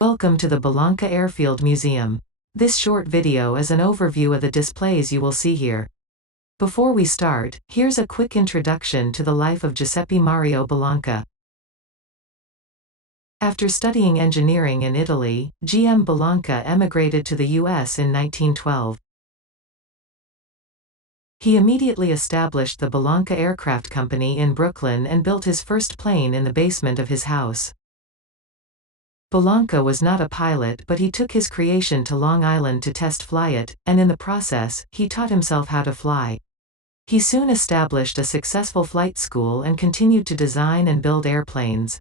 Welcome to the Bellanca Airfield Museum. This short video is an overview of the displays you will see here. Before we start, here's a quick introduction to the life of Giuseppe Mario Bellanca. After studying engineering in Italy, GM Bellanca emigrated to the US in 1912. He immediately established the Bellanca Aircraft Company in Brooklyn and built his first plane in the basement of his house. Bellanca was not a pilot, but he took his creation to Long Island to test fly it, and in the process, he taught himself how to fly. He soon established a successful flight school and continued to design and build airplanes.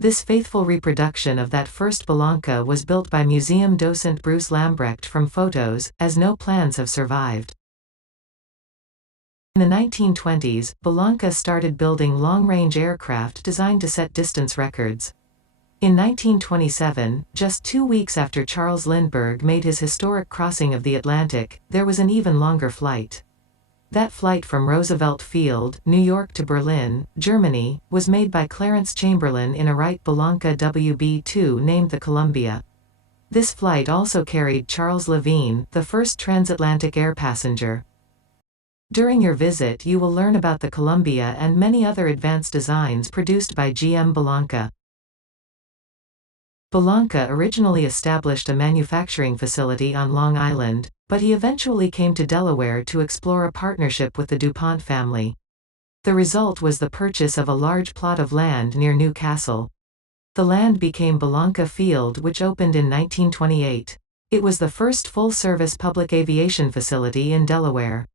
This faithful reproduction of that first Bellanca was built by museum docent Bruce Lambrecht from photos, as no plans have survived. In the 1920s, Bellanca started building long-range aircraft designed to set distance records. In 1927, just 2 weeks after Charles Lindbergh made his historic crossing of the Atlantic, there was an even longer flight. That flight from Roosevelt Field, New York to Berlin, Germany, was made by Clarence Chamberlain in a Wright Bellanca WB-2 named the Columbia. This flight also carried Charles Levine, the first transatlantic air passenger. During your visit you will learn about the Columbia and many other advanced designs produced by GM Bellanca. Bellanca originally established a manufacturing facility on Long Island, but he eventually came to Delaware to explore a partnership with the DuPont family. The result was the purchase of a large plot of land near New Castle. The land became Bellanca Field, which opened in 1928. It was the first full-service public aviation facility in Delaware.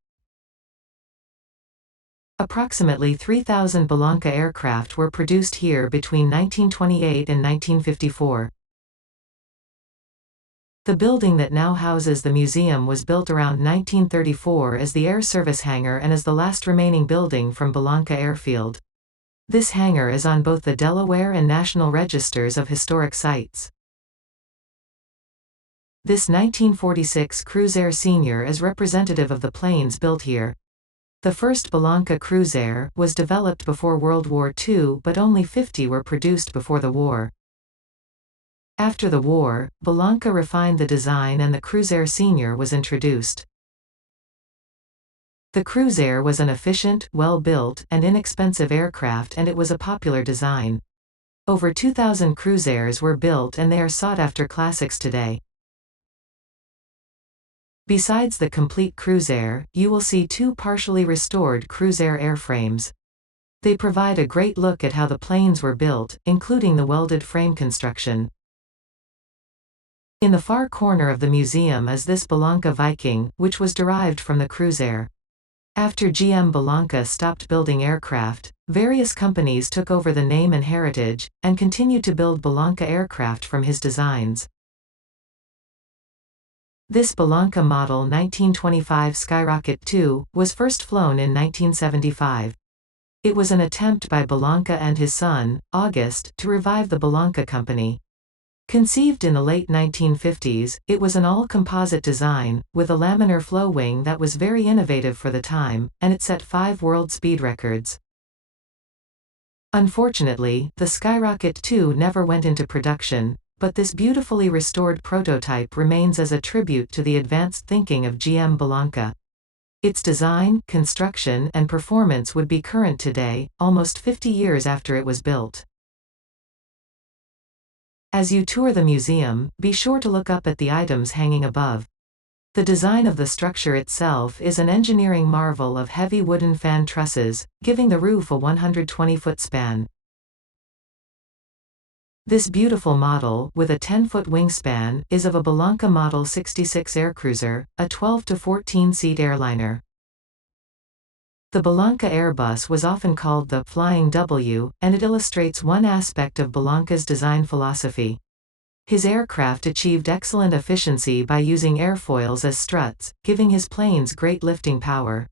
Approximately 3,000 Bellanca aircraft were produced here between 1928 and 1954. The building that now houses the museum was built around 1934 as the air service hangar and is the last remaining building from Bellanca Airfield. This hangar is on both the Delaware and National Registers of Historic Sites. This 1946 Cruisair Senior is representative of the planes built here. The first Bellanca Cruisair was developed before World War II, but only 50 were produced before the war. After the war, Bellanca refined the design and the Cruisair Senior was introduced. The Cruisair was an efficient, well-built, and inexpensive aircraft, and it was a popular design. Over 2,000 Cruisairs were built and they are sought-after classics today. Besides the complete Cruisair, you will see two partially restored Cruisair airframes. They provide a great look at how the planes were built, including the welded frame construction. In the far corner of the museum is this Bellanca Viking, which was derived from the Cruisair. After GM Bellanca stopped building aircraft, various companies took over the name and heritage, and continued to build Bellanca aircraft from his designs. This Bellanca Model 1925 Skyrocket II was first flown in 1975. It was an attempt by Bellanca and his son, August, to revive the Bellanca Company. Conceived in the late 1950s, it was an all-composite design, with a laminar flow wing that was very innovative for the time, and it set 5 world speed records. Unfortunately, the Skyrocket II never went into production, but this beautifully restored prototype remains as a tribute to the advanced thinking of GM Bellanca. Its design, construction, and performance would be current today, almost 50 years after it was built. As you tour the museum, be sure to look up at the items hanging above. The design of the structure itself is an engineering marvel of heavy wooden fan trusses, giving the roof a 120-foot span. This beautiful model, with a 10-foot wingspan, is of a Bellanca Model 66 aircruiser, a 12 to 14-seat airliner. The Bellanca Airbus was often called the Flying W, and it illustrates one aspect of Bellanca's design philosophy. His aircraft achieved excellent efficiency by using airfoils as struts, giving his planes great lifting power.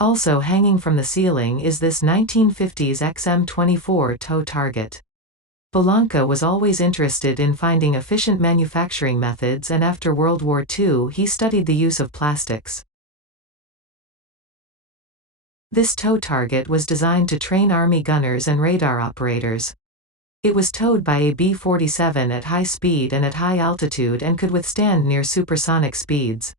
Also hanging from the ceiling is this 1950s XM-24 tow target. Bellanca was always interested in finding efficient manufacturing methods, and after World War II he studied the use of plastics. This tow target was designed to train Army gunners and radar operators. It was towed by a B-47 at high speed and at high altitude and could withstand near supersonic speeds.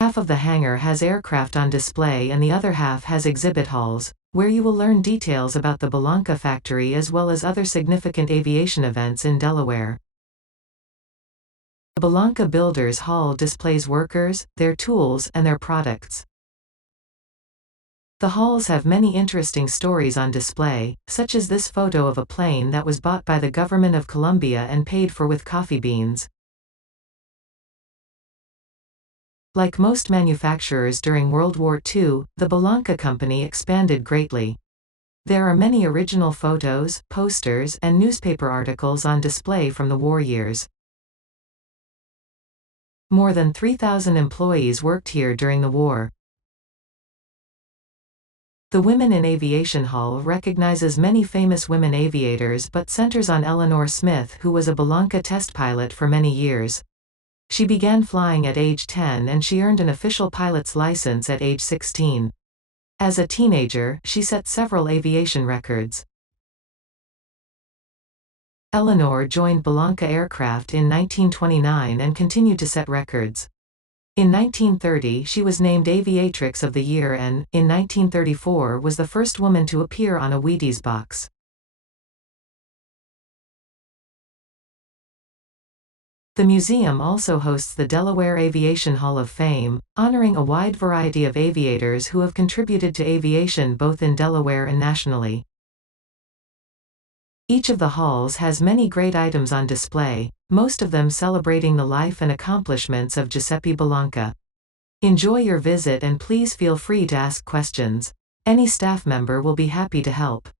Half of the hangar has aircraft on display and the other half has exhibit halls, where you will learn details about the Bellanca factory as well as other significant aviation events in Delaware. The Bellanca Builders Hall displays workers, their tools, and their products. The halls have many interesting stories on display, such as this photo of a plane that was bought by the government of Colombia and paid for with coffee beans. Like most manufacturers during World War II, the Bellanca company expanded greatly. There are many original photos, posters, and newspaper articles on display from the war years. More than 3,000 employees worked here during the war. The Women in Aviation Hall recognizes many famous women aviators but centers on Eleanor Smith, who was a Bellanca test pilot for many years. She began flying at age 10 and she earned an official pilot's license at age 16. As a teenager, she set several aviation records. Eleanor joined Bellanca Aircraft in 1929 and continued to set records. In 1930 she was named Aviatrix of the Year and, in 1934 was the first woman to appear on a Wheaties box. The museum also hosts the Delaware Aviation Hall of Fame, honoring a wide variety of aviators who have contributed to aviation both in Delaware and nationally. Each of the halls has many great items on display, most of them celebrating the life and accomplishments of Giuseppe Bellanca. Enjoy your visit and please feel free to ask questions. Any staff member will be happy to help.